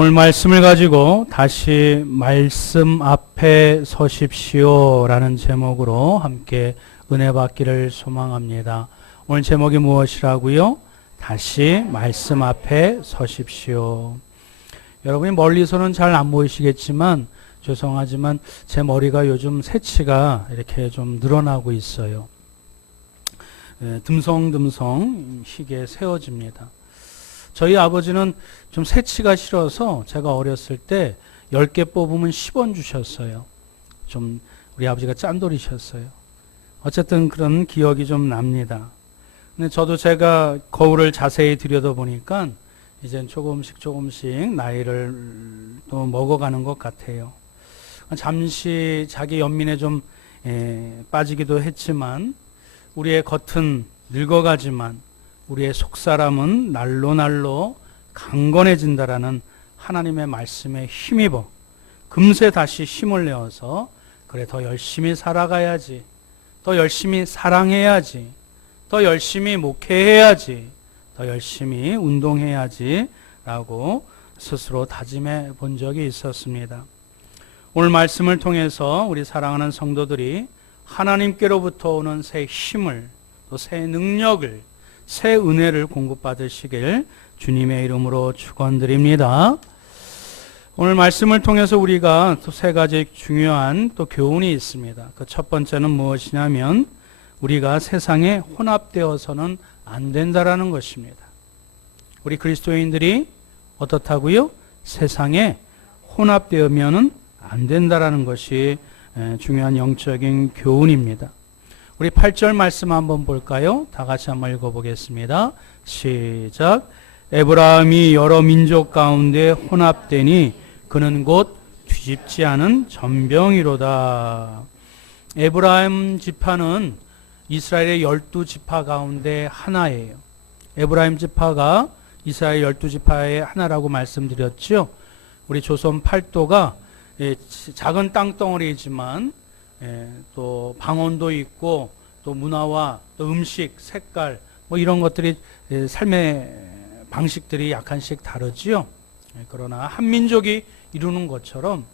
오늘 말씀을 가지고 다시 말씀 앞에 서십시오 라는 제목으로 함께 은혜 받기를 소망합니다. 오늘 제목이 무엇이라고요? 다시 말씀 앞에 서십시오. 여러분이 멀리서는 잘 안 보이시겠지만 죄송하지만 제 머리가 요즘 새치가 이렇게 좀 늘어나고 있어요. 듬성듬성 희게 세워집니다. 저희 아버지는 좀 새치가 싫어서 제가 어렸을 때 10개 뽑으면 10원 주셨어요. 좀 우리 아버지가 짠돌이셨어요. 어쨌든 그런 기억이 좀 납니다. 근데 저도 제가 거울을 자세히 들여다보니까 이젠 조금씩 나이를 또 먹어가는 것 같아요. 잠시 자기 연민에 좀 빠지기도 했지만 우리의 겉은 늙어가지만 우리의 속사람은 날로 강건해진다라는 하나님의 말씀에 힘입어 금세 다시 힘을 내어서 그래 더 열심히 살아가야지, 더 열심히 사랑해야지, 더 열심히 목회해야지, 더 열심히 운동해야지 라고 스스로 다짐해 본 적이 있었습니다. 오늘 말씀을 통해서 우리 사랑하는 성도들이 하나님께로부터 오는 새 힘을, 또 새 능력을, 새 은혜를 공급받으시길 주님의 이름으로 축원드립니다. 오늘 말씀을 통해서 우리가 또 세 가지 중요한 또 교훈이 있습니다. 그 첫 번째는 무엇이냐면 우리가 세상에 혼합되어서는 안 된다라는 것입니다. 우리 그리스도인들이 어떻다고요? 세상에 혼합되면은 안 된다라는 것이 중요한 영적인 교훈입니다. 우리 8절 말씀 한번 볼까요? 다 같이 한번 읽어보겠습니다. 시작. 에브라임이 여러 민족 가운데 혼합되니 그는 곧 뒤집지 않은 전병이로다. 에브라임 지파는 이스라엘의 12지파 가운데 하나예요. 에브라임 지파가 이스라엘 12지파의 하나라고 말씀드렸죠. 우리 조선 팔도가 작은 땅덩어리이지만 또 방언도 있고 또 문화와 또 음식, 색깔 뭐 이런 것들이 삶의 방식들이 약간씩 다르지요. 그러나 한 민족이 이루는 것처럼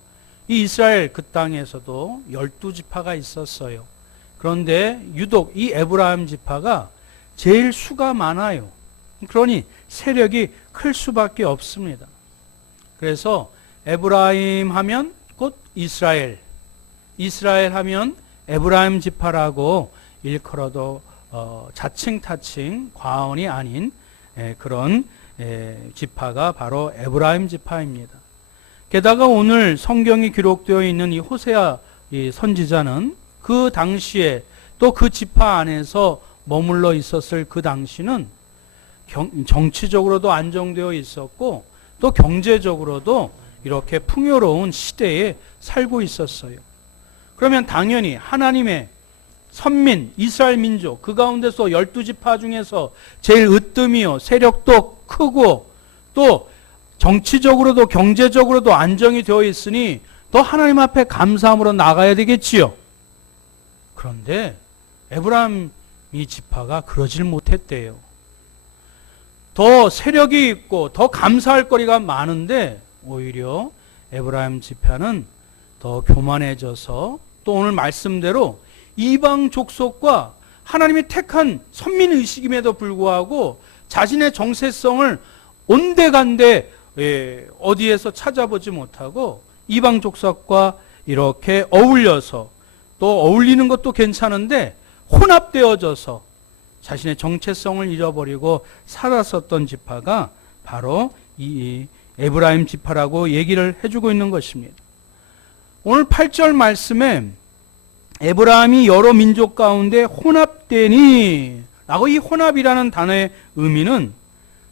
이 이스라엘 그 땅에서도 12지파가 있었어요. 그런데 유독 이 에브라임 지파가 제일 수가 많아요. 그러니 세력이 클 수밖에 없습니다. 그래서 에브라임 하면 곧 이스라엘, 이스라엘 하면 에브라임 지파라고 일컬어도 자칭 타칭 과언이 아닌 그런 지파가 바로 에브라임 지파입니다. 게다가 오늘 성경이 기록되어 있는 이 호세아 이 선지자는 그 당시에 또 그 지파 안에서 머물러 있었을 그 당시는 정치적으로도 안정되어 있었고 또 경제적으로도 이렇게 풍요로운 시대에 살고 있었어요. 그러면 당연히 하나님의 선민 이스라엘 민족 그 가운데서 12지파 중에서 제일 으뜸이요 세력도 크고 또 정치적으로도 경제적으로도 안정이 되어 있으니 더 하나님 앞에 감사함으로 나가야 되겠지요. 그런데 에브라임 이 지파가 그러질 못했대요. 더 세력이 있고 더 감사할 거리가 많은데 오히려 에브라임 지파는 더 교만해져서 또 오늘 말씀대로 이방 족속과 하나님이 택한 선민의식임에도 불구하고 자신의 정체성을 온데간데 어디에서 찾아보지 못하고 이방 족속과 이렇게 어울려서 또 어울리는 것도 괜찮은데 혼합되어져서 자신의 정체성을 잃어버리고 살았었던 지파가 바로 이 에브라임 지파라고 얘기를 해주고 있는 것입니다. 오늘 8절 말씀에 에브라임이 여러 민족 가운데 혼합되니 라고 이 혼합이라는 단어의 의미는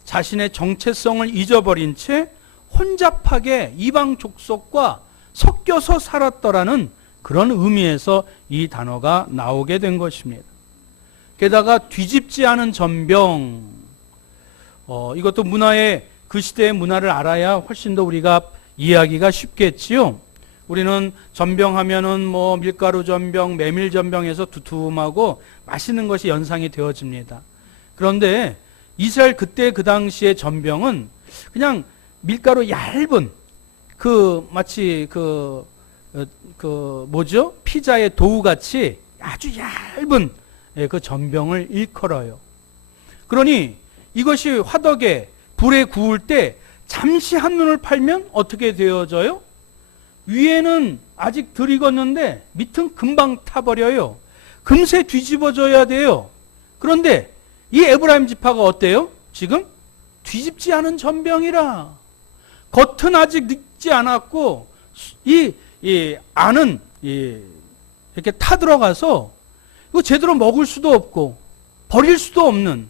자신의 정체성을 잊어버린 채 혼잡하게 이방 족속과 섞여서 살았더라는 그런 의미에서 이 단어가 나오게 된 것입니다. 게다가 뒤집지 않은 전병, 이것도 문화의 그 시대의 문화를 알아야 훨씬 더 우리가 이해하기가 쉽겠지요. 우리는 전병하면은 뭐 밀가루 전병, 메밀 전병에서 두툼하고 맛있는 것이 연상이 되어집니다. 그런데 이스라엘 그때 그 당시의 전병은 그냥 밀가루 얇은 마치 뭐죠? 피자의 도우같이 아주 얇은 그 전병을 일컬어요. 그러니 이것이 화덕에 불에 구울 때 잠시 한눈을 팔면 어떻게 되어져요? 위에는 아직 덜 익었는데 밑은 금방 타버려요. 금세 뒤집어져야 돼요. 그런데 이 에브라임 지파가 어때요? 지금 뒤집지 않은 전병이라. 겉은 아직 익지 않았고 이 안은 이렇게 타들어가서 이거 제대로 먹을 수도 없고 버릴 수도 없는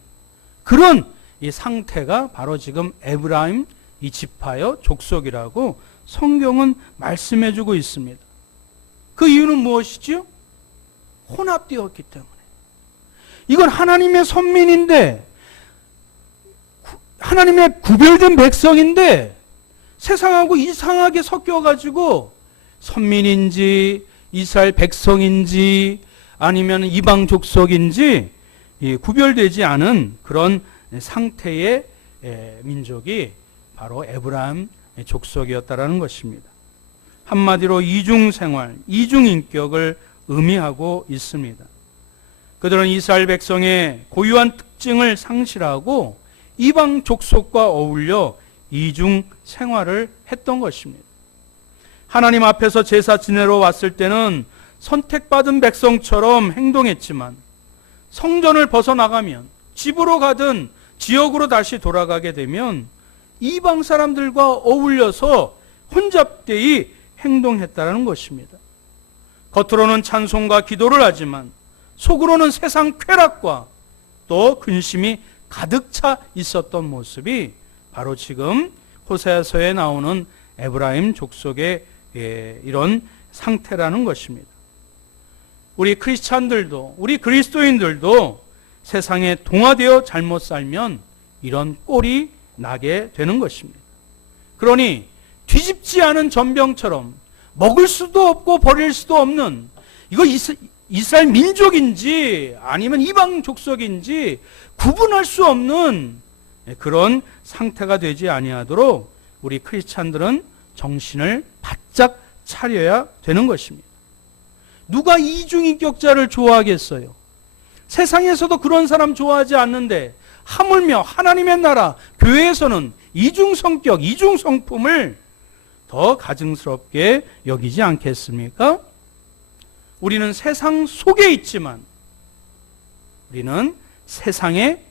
그런 이 상태가 바로 지금 에브라임 이 지파의 족속이라고 성경은 말씀해주고 있습니다. 그 이유는 무엇이죠? 혼합되었기 때문에. 이건 하나님의 선민인데, 하나님의 구별된 백성인데 세상하고 이상하게 섞여가지고 선민인지 이스라엘 백성인지 아니면 이방 족속인지 구별되지 않은 그런 상태의 민족이 바로 에브라임 족속이었다라는 것입니다. 한마디로 이중생활, 이중인격을 의미하고 있습니다. 그들은 이스라엘 백성의 고유한 특징을 상실하고 이방 족속과 어울려 이중생활을 했던 것입니다. 하나님 앞에서 제사 지내러 왔을 때는 선택받은 백성처럼 행동했지만 성전을 벗어나가면 집으로 가든 지역으로 다시 돌아가게 되면 이방 사람들과 어울려서 혼잡되이 행동했다는 것입니다. 겉으로는 찬송과 기도를 하지만 속으로는 세상 쾌락과 또 근심이 가득 차 있었던 모습이 바로 지금 호세아서에 나오는 에브라임 족속의 이런 상태라는 것입니다. 우리 크리스찬들도 우리 그리스도인들도 세상에 동화되어 잘못 살면 이런 꼴이 나게 되는 것입니다. 그러니 뒤집지 않은 전병처럼 먹을 수도 없고 버릴 수도 없는 이거 이스라엘 민족인지 아니면 이방 족속인지 구분할 수 없는 그런 상태가 되지 아니하도록 우리 크리스찬들은 정신을 바짝 차려야 되는 것입니다. 누가 이중인격자를 좋아하겠어요? 세상에서도 그런 사람 좋아하지 않는데 하물며 하나님의 나라 교회에서는 이중성격, 이중성품을 더 가증스럽게 여기지 않겠습니까? 우리는 세상 속에 있지만 우리는 세상에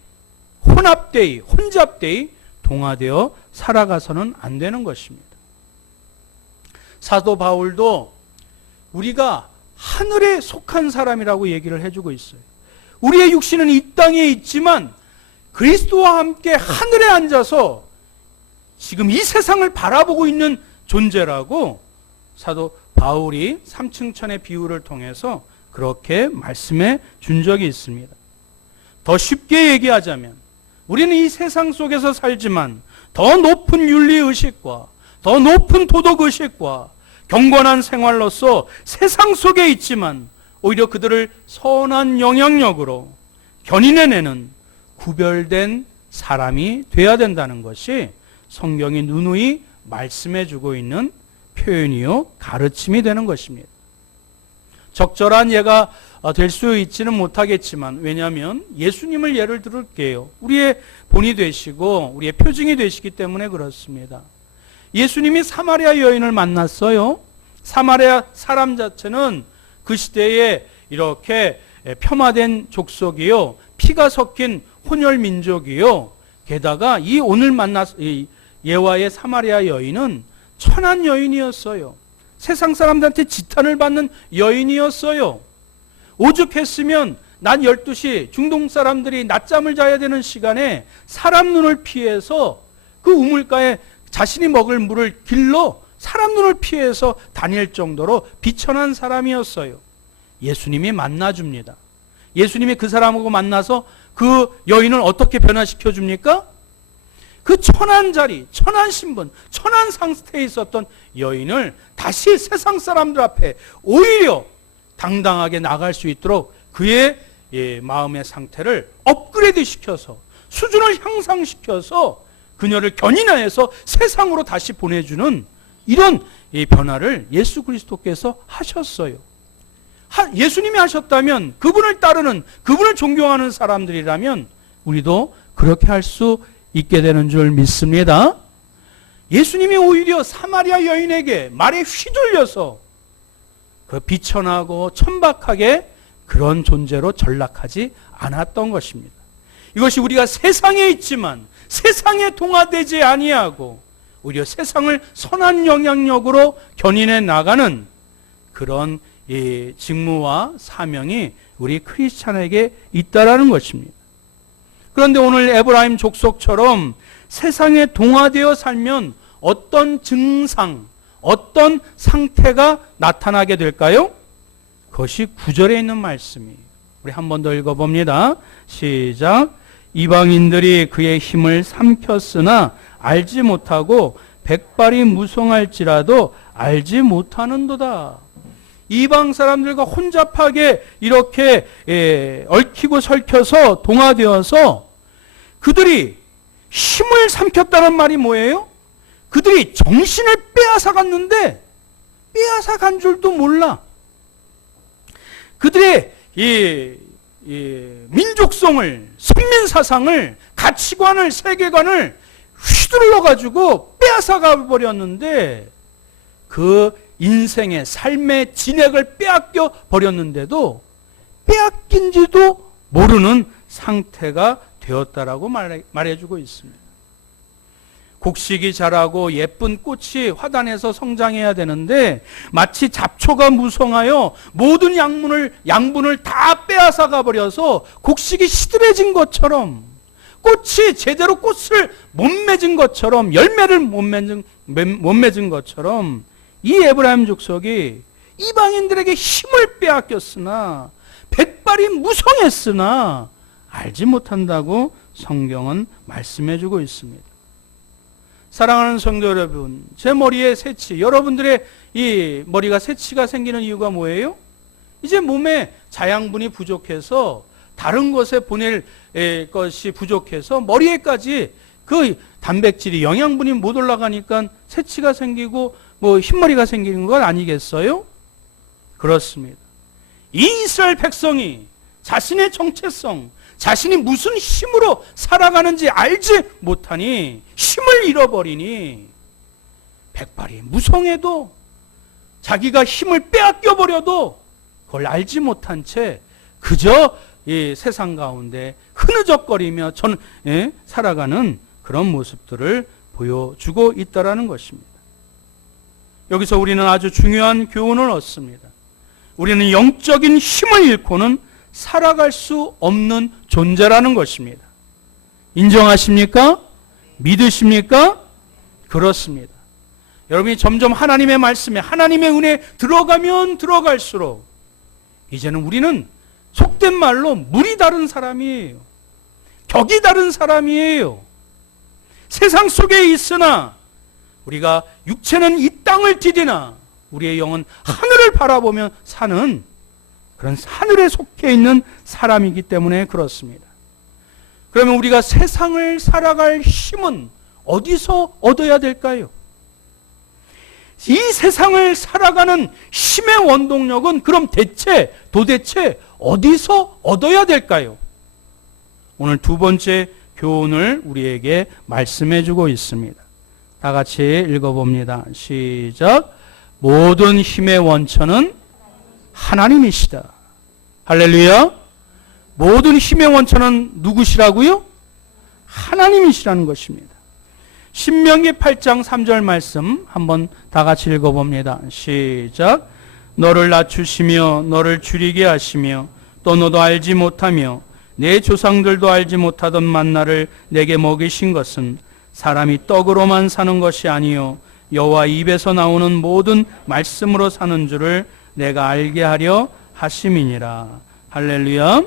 혼합되이, 혼잡되이 동화되어 살아가서는 안 되는 것입니다. 사도 바울도 우리가 하늘에 속한 사람이라고 얘기를 해주고 있어요. 우리의 육신은 이 땅에 있지만 그리스도와 함께 하늘에 앉아서 지금 이 세상을 바라보고 있는 존재라고 사도 바울이 삼층천의 비유를 통해서 그렇게 말씀해 준 적이 있습니다. 더 쉽게 얘기하자면 우리는 이 세상 속에서 살지만 더 높은 윤리의식과 더 높은 도덕의식과 경건한 생활로서 세상 속에 있지만 오히려 그들을 선한 영향력으로 견인해내는 구별된 사람이 되어야 된다는 것이 성경이 누누이 말씀해주고 있는 표현이요 가르침이 되는 것입니다. 적절한 예가 될 수 있지는 못하겠지만 왜냐하면 예수님을 예를 들을게요. 우리의 본이 되시고 우리의 표징이 되시기 때문에 그렇습니다. 예수님이 사마리아 여인을 만났어요. 사마리아 사람 자체는 그 시대에 이렇게 폄하된 족속이요 피가 섞인 혼혈 민족이요 게다가 이 오늘 이 예화의 사마리아 여인은 천한 여인이었어요. 세상 사람들한테 지탄을 받는 여인이었어요. 오죽했으면 낮 12시 중동 사람들이 낮잠을 자야 되는 시간에 사람 눈을 피해서 그 우물가에 자신이 먹을 물을 길러 사람 눈을 피해서 다닐 정도로 비천한 사람이었어요. 예수님이 만나줍니다. 예수님이 그 사람하고 만나서 그 여인을 어떻게 변화시켜 줍니까? 그 천한 자리, 천한 신분, 천한 상태에 있었던 여인을 다시 세상 사람들 앞에 오히려 당당하게 나갈 수 있도록 그의 마음의 상태를 업그레이드 시켜서 수준을 향상시켜서 그녀를 견인하여서 세상으로 다시 보내주는 이런 이 변화를 예수 그리스도께서 하셨어요. 예수님이 하셨다면, 그분을 따르는, 그분을 존경하는 사람들이라면 우리도 그렇게 할 수 있게 되는 줄 믿습니다. 예수님이 오히려 사마리아 여인에게 말에 휘둘려서 그 비천하고 천박하게 그런 존재로 전락하지 않았던 것입니다. 이것이 우리가 세상에 있지만 세상에 동화되지 아니하고 오히려 세상을 선한 영향력으로 견인해 나가는 그런 이 직무와 사명이 우리 크리스찬에게 있다라는 것입니다. 그런데 오늘 에브라임 족속처럼 세상에 동화되어 살면 어떤 증상, 어떤 상태가 나타나게 될까요? 그것이 9절에 있는 말씀이에요. 우리 한 번 더 읽어봅니다. 시작. 이방인들이 그의 힘을 삼켰으나 알지 못하고 백발이 무성할지라도 알지 못하는도다. 이방 사람들과 혼잡하게 이렇게 얽히고 설켜서 동화되어서 그들이 힘을 삼켰다는 말이 뭐예요? 그들이 정신을 빼앗아 갔는데 빼앗아 간 줄도 몰라. 그들의 이 민족성을, 선민사상을, 가치관을, 세계관을 휘둘러 가지고 빼앗아 가버렸는데 그 인생의 삶의 진액을 빼앗겨 버렸는데도 빼앗긴지도 모르는 상태가 되었다라고 말해주고 있습니다. 곡식이 자라고 예쁜 꽃이 화단에서 성장해야 되는데 마치 잡초가 무성하여 모든 양분을 다 빼앗아 가버려서 곡식이 시들해진 것처럼, 꽃이 제대로 꽃을 못 맺은 것처럼, 열매를 못 맺은 것처럼 이 에브라임 족속이 이방인들에게 힘을 빼앗겼으나 백발이 무성했으나 알지 못한다고 성경은 말씀해주고 있습니다. 사랑하는 성도 여러분, 제 머리에 새치, 여러분들의 이 머리가 새치가 생기는 이유가 뭐예요? 이제 몸에 자양분이 부족해서 다른 것에 보낼 것이 부족해서 머리에까지 그 단백질이, 영양분이 못 올라가니까 새치가 생기고 뭐 흰머리가 생기는 건 아니겠어요? 그렇습니다. 이 이스라엘 백성이 자신의 정체성, 자신이 무슨 힘으로 살아가는지 알지 못하니 힘을 잃어버리니 백발이 무성해도 자기가 힘을 빼앗겨 버려도 그걸 알지 못한 채 그저 이 세상 가운데 흐느적거리며 살아가는 그런 모습들을 보여주고 있다라는 것입니다. 여기서 우리는 아주 중요한 교훈을 얻습니다. 우리는 영적인 힘을 잃고는 살아갈 수 없는 존재라는 것입니다. 인정하십니까? 믿으십니까? 그렇습니다. 여러분이 점점 하나님의 말씀에, 하나님의 은혜에 들어가면 들어갈수록 이제는 우리는 속된 말로 물이 다른 사람이에요. 격이 다른 사람이에요. 세상 속에 있으나 우리가 육체는 이 땅을 디디나 우리의 영은 하늘을 바라보며 사는 그런 하늘에 속해 있는 사람이기 때문에 그렇습니다. 그러면 우리가 세상을 살아갈 힘은 어디서 얻어야 될까요? 이 세상을 살아가는 힘의 원동력은 그럼 도대체 어디서 얻어야 될까요? 오늘 두 번째 교훈을 우리에게 말씀해 주고 있습니다. 다 같이 읽어봅니다. 시작. 모든 힘의 원천은 하나님이시다. 할렐루야. 모든 힘의 원천은 누구시라고요? 하나님이시라는 것입니다. 신명기 8장 3절 말씀 한번 다 같이 읽어봅니다. 시작. 너를 낮추시며 너를 줄이게 하시며 또 너도 알지 못하며 내 조상들도 알지 못하던 만나를 내게 먹이신 것은 사람이 떡으로만 사는 것이 아니요 여호와 입에서 나오는 모든 말씀으로 사는 줄을 내가 알게 하려 하심이니라. 할렐루야.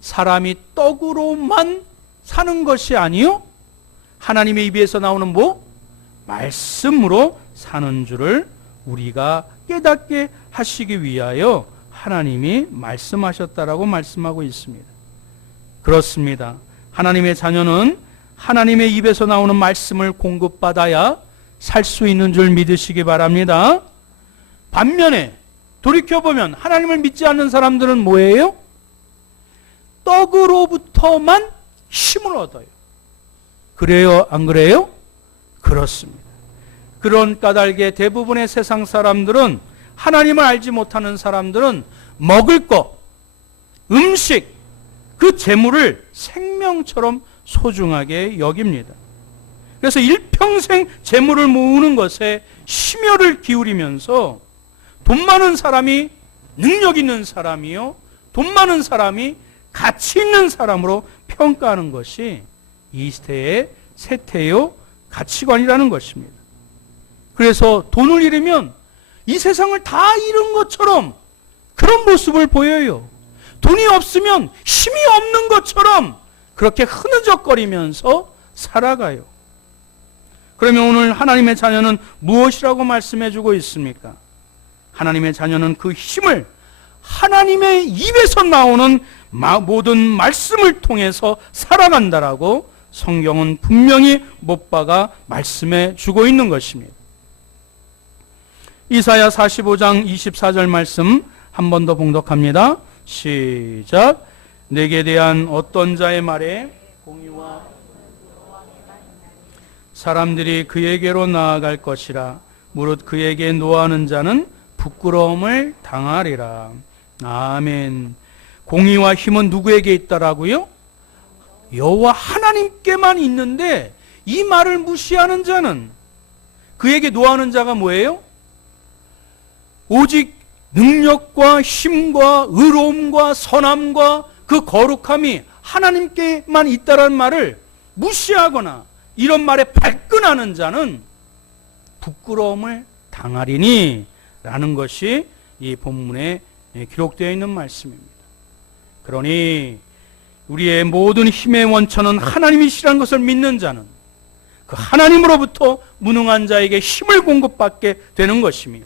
사람이 떡으로만 사는 것이 아니요 하나님의 입에서 나오는 말씀으로 사는 줄을 우리가 깨닫게 하시기 위하여 하나님이 말씀하셨다라고 말씀하고 있습니다. 그렇습니다. 하나님의 자녀는 하나님의 입에서 나오는 말씀을 공급받아야 살 수 있는 줄 믿으시기 바랍니다. 반면에 돌이켜보면 하나님을 믿지 않는 사람들은 뭐예요? 떡으로부터만 힘을 얻어요. 그래요? 안 그래요? 그렇습니다. 그런 까닭에 대부분의 세상 사람들은, 하나님을 알지 못하는 사람들은 먹을 것, 음식, 그 재물을 생명처럼 소중하게 여깁니다. 그래서 일평생 재물을 모으는 것에 심혈을 기울이면서 돈 많은 사람이 능력 있는 사람이요, 돈 많은 사람이 가치 있는 사람으로 평가하는 것이 이 시대의 세태요 가치관이라는 것입니다. 그래서 돈을 잃으면 이 세상을 다 잃은 것처럼 그런 모습을 보여요. 돈이 없으면 힘이 없는 것처럼 그렇게 흐느적거리면서 살아가요. 그러면 오늘 하나님의 자녀는 무엇이라고 말씀해주고 있습니까? 하나님의 자녀는 그 힘을 하나님의 입에서 나오는 모든 말씀을 통해서 살아간다라고 성경은 분명히 못 박아 말씀해 주고 있는 것입니다. 이사야 45장 24절 말씀 한 번 더 봉독합니다. 시작. 내게 대한 어떤 자의 말에 공의와 사람들이 그에게로 나아갈 것이라. 무릇 그에게 노하는 자는 부끄러움을 당하리라. 아멘. 공의와 힘은 누구에게 있다라고요? 여호와 하나님께만 있는데 이 말을 무시하는 자는, 그에게 노하는 자가 뭐예요? 오직 능력과 힘과 의로움과 선함과 그 거룩함이 하나님께만 있다라는 말을 무시하거나 이런 말에 발끈하는 자는 부끄러움을 당하리니 라는 것이 이 본문에 기록되어 있는 말씀입니다. 그러니 우리의 모든 힘의 원천은 하나님이시라는 것을 믿는 자는 그 하나님으로부터 무능한 자에게 힘을 공급받게 되는 것이며,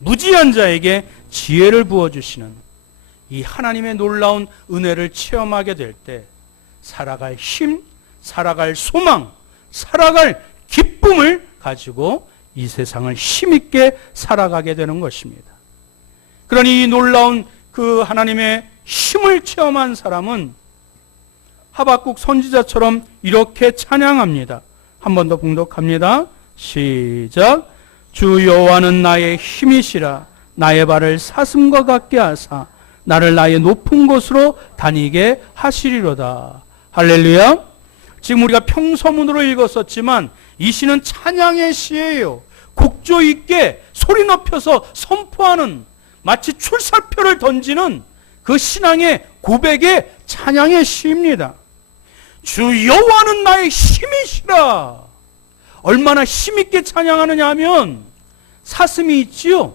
무지한 자에게 지혜를 부어주시는 이 하나님의 놀라운 은혜를 체험하게 될 때 살아갈 힘, 살아갈 소망, 살아갈 기쁨을 가지고 이 세상을 힘있게 살아가게 되는 것입니다. 그러니 이 놀라운 그 하나님의 힘을 체험한 사람은 하박국 선지자처럼 이렇게 찬양합니다. 한 번 더 봉독합니다. 시작. 주 여호와는 나의 힘이시라. 나의 발을 사슴과 같게 하사 나를 나의 높은 곳으로 다니게 하시리로다. 할렐루야. 지금 우리가 평서문으로 읽었었지만 이 시는 찬양의 시예요. 곡조 있게 소리 높여서 선포하는, 마치 출사표를 던지는 그 신앙의 고백의 찬양의 시입니다. 주 여호와는 나의 힘이시라. 얼마나 힘있게 찬양하느냐 하면, 사슴이 있지요.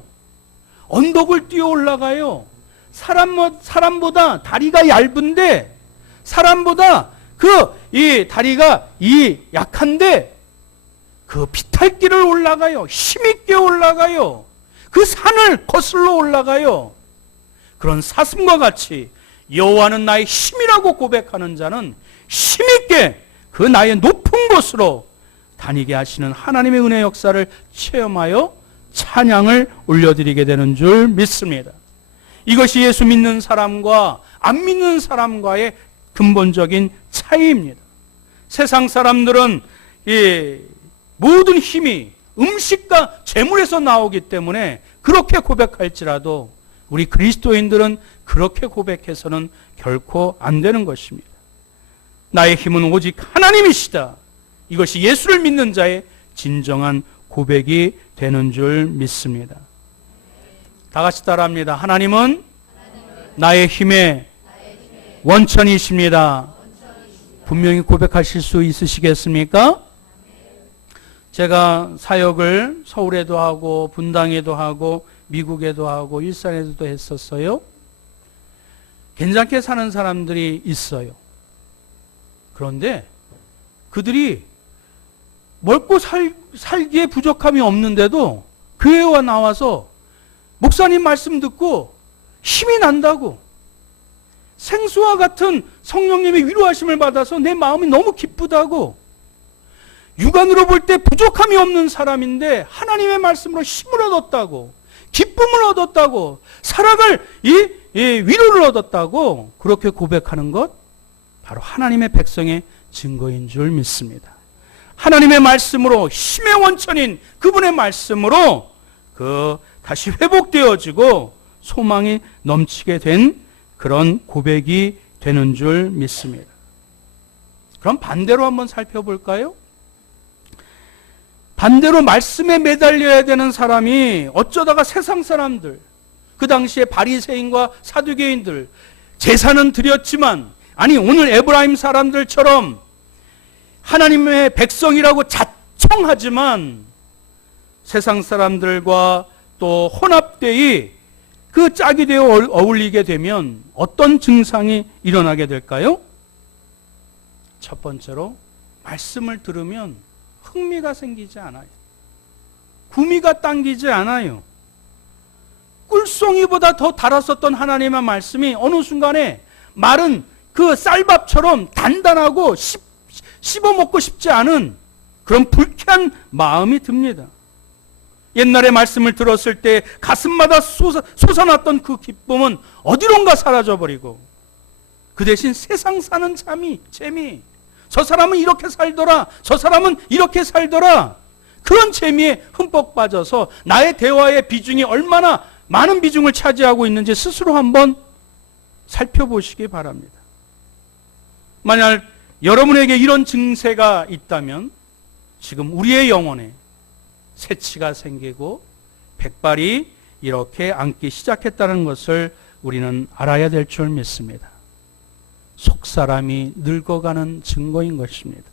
언덕을 뛰어 올라가요. 사람보다 다리가 얇은데, 사람보다 이 다리가 약한데 그 비탈길을 올라가요. 힘있게 올라가요. 그 산을 거슬러 올라가요. 그런 사슴과 같이 여호와는 나의 힘이라고 고백하는 자는 힘있게 그 나의 높은 곳으로 다니게 하시는 하나님의 은혜 역사를 체험하여 찬양을 올려드리게 되는 줄 믿습니다. 이것이 예수 믿는 사람과 안 믿는 사람과의 근본적인 차이입니다. 세상 사람들은 이 모든 힘이 음식과 재물에서 나오기 때문에 그렇게 고백할지라도 우리 그리스도인들은 그렇게 고백해서는 결코 안 되는 것입니다. 나의 힘은 오직 하나님이시다. 이것이 예수를 믿는 자의 진정한 고백이 되는 줄 믿습니다. 다 같이 따라합니다. 하나님은 나의 힘의 원천이십니다. 분명히 고백하실 수 있으시겠습니까? 제가 사역을 서울에도 하고 분당에도 하고 미국에도 하고 일산에도 했었어요. 괜찮게 사는 사람들이 있어요. 그런데 그들이 먹고 살기에 부족함이 없는데도 교회와 나와서 목사님 말씀 듣고 힘이 난다고, 생수와 같은 성령님의 위로하심을 받아서 내 마음이 너무 기쁘다고 육안으로 볼 때 부족함이 없는 사람인데 하나님의 말씀으로 힘을 얻었다고, 기쁨을 얻었다고, 살아갈 위로를 얻었다고 그렇게 고백하는 것, 바로 하나님의 백성의 증거인 줄 믿습니다. 하나님의 말씀으로, 힘의 원천인 그분의 말씀으로 다시 회복되어지고 소망이 넘치게 된 그런 고백이 되는 줄 믿습니다. 그럼 반대로 한번 살펴볼까요? 반대로 말씀에 매달려야 되는 사람이 어쩌다가 세상 사람들, 그 당시에 바리새인과 사두개인들, 제사는 드렸지만, 아니 오늘 에브라임 사람들처럼 하나님의 백성이라고 자청하지만 세상 사람들과 또 혼합되이 그 짝이 되어 어울리게 되면 어떤 증상이 일어나게 될까요? 첫 번째로 말씀을 들으면 흥미가 생기지 않아요. 구미가 당기지 않아요. 꿀송이보다 더 달았었던 하나님의 말씀이 어느 순간에 마른 그 쌀밥처럼 단단하고 씹어 먹고 싶지 않은 그런 불쾌한 마음이 듭니다. 옛날에 말씀을 들었을 때 가슴마다 솟아났던 그 기쁨은 어디론가 사라져버리고 그 대신 세상 사는 재미, 저 사람은 이렇게 살더라, 저 사람은 이렇게 살더라, 그런 재미에 흠뻑 빠져서 나의 대화의 비중이 얼마나 많은 비중을 차지하고 있는지 스스로 한번 살펴보시기 바랍니다. 만약 여러분에게 이런 증세가 있다면 지금 우리의 영혼에 새치가 생기고 백발이 이렇게 앉기 시작했다는 것을 우리는 알아야 될 줄 믿습니다. 속사람이 늙어가는 증거인 것입니다.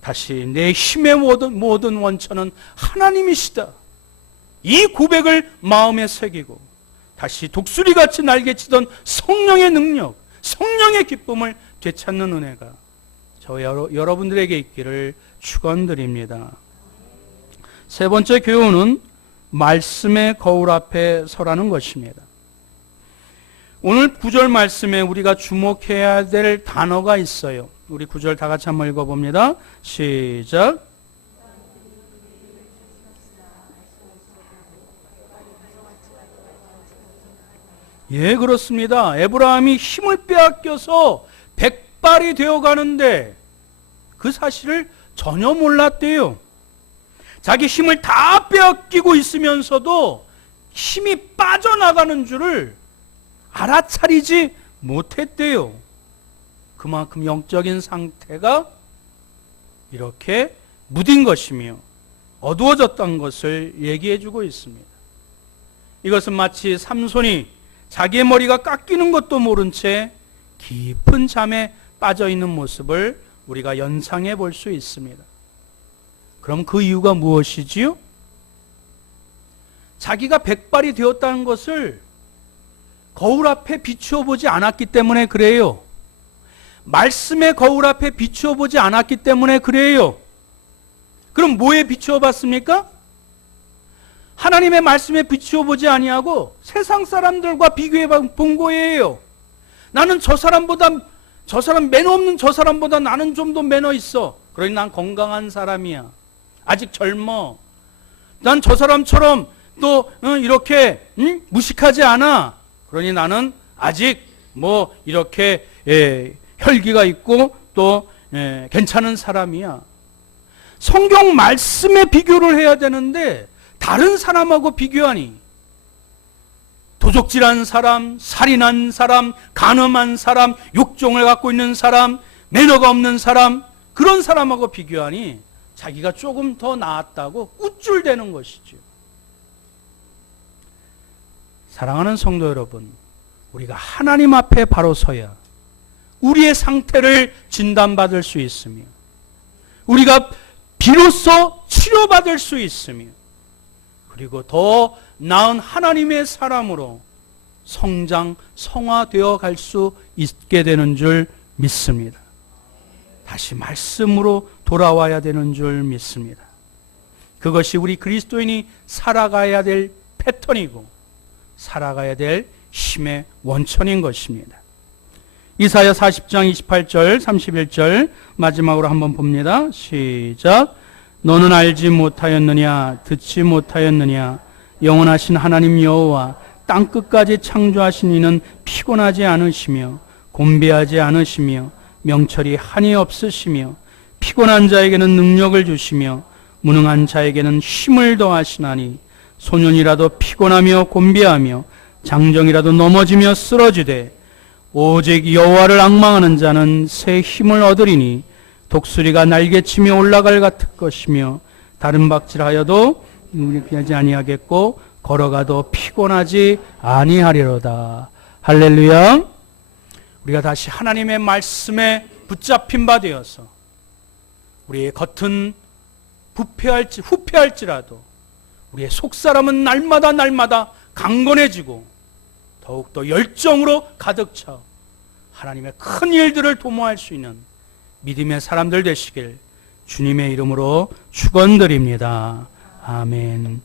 다시 내 힘의 모든 원천은 하나님이시다, 이 고백을 마음에 새기고 다시 독수리같이 날개치던 성령의 능력, 성령의 기쁨을 되찾는 은혜가 저 여러분들에게 있기를 축원드립니다. 세 번째 교훈은 말씀의 거울 앞에 서라는 것입니다. 오늘 9절 말씀에 우리가 주목해야 될 단어가 있어요. 우리 9절 다 같이 한번 읽어봅니다. 시작. 예, 그렇습니다. 에브라임이 힘을 빼앗겨서 백발이 되어가는데 그 사실을 전혀 몰랐대요. 자기 힘을 다 빼앗기고 있으면서도 힘이 빠져나가는 줄을 알아차리지 못했대요. 그만큼 영적인 상태가 이렇게 무딘 것이며 어두워졌던 것을 얘기해 주고 있습니다. 이것은 마치 삼손이 자기의 머리가 깎이는 것도 모른 채 깊은 잠에 빠져 있는 모습을 우리가 연상해 볼 수 있습니다. 그럼 그 이유가 무엇이지요? 자기가 백발이 되었다는 것을 거울 앞에 비추어 보지 않았기 때문에 그래요. 말씀의 거울 앞에 비추어 보지 않았기 때문에 그래요. 그럼 뭐에 비추어 봤습니까? 하나님의 말씀에 비추어 보지 아니하고 세상 사람들과 비교해 본 거예요. 나는 저 사람 매너 없는 저 사람보다 나는 좀 더 매너 있어. 그러니 난 건강한 사람이야. 아직 젊어. 난 저 사람처럼 또 이렇게 무식하지 않아. 그러니 나는 아직 이렇게 혈기가 있고 또 괜찮은 사람이야. 성경 말씀에 비교를 해야 되는데 다른 사람하고 비교하니 도적질한 사람, 살인한 사람, 간음한 사람, 욕종을 갖고 있는 사람, 매너가 없는 사람, 그런 사람하고 비교하니 자기가 조금 더 나았다고 우쭐대는 것이죠. 사랑하는 성도 여러분, 우리가 하나님 앞에 바로 서야 우리의 상태를 진단받을 수 있으며 우리가 비로소 치료받을 수 있으며 그리고 더 나은 하나님의 사람으로 성장, 성화되어 갈 수 있게 되는 줄 믿습니다. 다시 말씀으로 돌아와야 되는 줄 믿습니다. 그것이 우리 그리스도인이 살아가야 될 패턴이고 살아가야 될 힘의 원천인 것입니다. 이사야 40장 28절 31절 마지막으로 한번 봅니다. 시작. 너는 알지 못하였느냐 듣지 못하였느냐 영원하신 하나님 여호와 땅끝까지 창조하신 이는 피곤하지 않으시며 곤비하지 않으시며 명철이 한이 없으시며 피곤한 자에게는 능력을 주시며 무능한 자에게는 힘을 더하시나니 소년이라도 피곤하며 곤비하며 장정이라도 넘어지며 쓰러지되 오직 여호와를 앙망하는 자는 새 힘을 얻으리니 독수리가 날개치며 올라갈 같을 것이며 다른 박질하여도 피하지 아니하겠고 걸어가도 피곤하지 아니하리로다. 할렐루야. 우리가 다시 하나님의 말씀에 붙잡힌 바 되어서 우리의 겉은 후패할지라도 우리의 속사람은 날마다 강건해지고 더욱더 열정으로 가득 차 하나님의 큰 일들을 도모할 수 있는 믿음의 사람들 되시길 주님의 이름으로 축원드립니다. 아멘.